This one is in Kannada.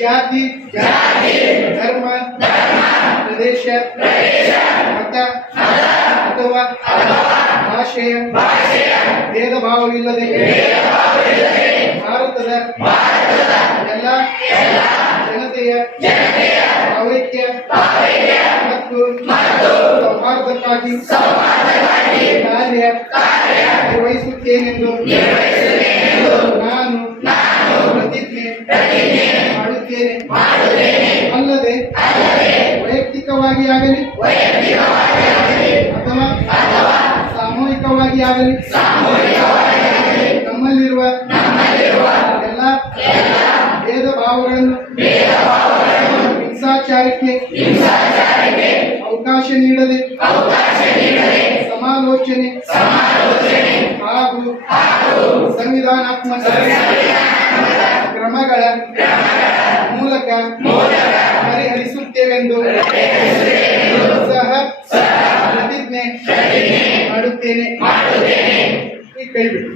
ಜಾತಿ ಧರ್ಮ ಪ್ರದೇಶ ಮತ ಅಥವಾ ಭಾಷೆಯ ಭೇದ ಭಾವವಿಲ್ಲದೆ ಭಾರತದ ಎಲ್ಲ ಜನತೆಯ ಭಾವೈಕ್ಯ ಮತ್ತು ಸೌಹಾರ್ದಕ್ಕಾಗಿ ಕಾರ್ಯ ನಿರ್ವಹಿಸುತ್ತೇನೆಂದು ನಾನು ಪ್ರತಿಜ್ಞೆ ಮಾಡುತ್ತೇನೆ. ಅಲ್ಲದೆ ವೈಯಕ್ತಿಕವಾಗಿ ಆಗಲಿ ಅಥವಾ ಸಾಮೂಹಿಕವಾಗಿ ಆಗಲಿ ನಮ್ಮಲ್ಲಿರುವ ಎಲ್ಲ ಭೇದ ಭಾವಗಳನ್ನು ಹಿಂಸಾಚಾರಕ್ಕೆ ಅವಕಾಶ ನೀಡದೆ ಸಮಾಲೋಚನೆ ಹಾಗೂ ಸಂವಿಧಾನಾತ್ಮಕ ಕ್ರಮಗಳ ಮೂಲಕ ಪರಿಹರಿಸುತ್ತೇವೆಂದು ಸಹ ಪ್ರತಿಜ್ಞೆ ಮಾಡುತ್ತೇನೆ. ಈ ಕೈ ಬಿಟ್ಟು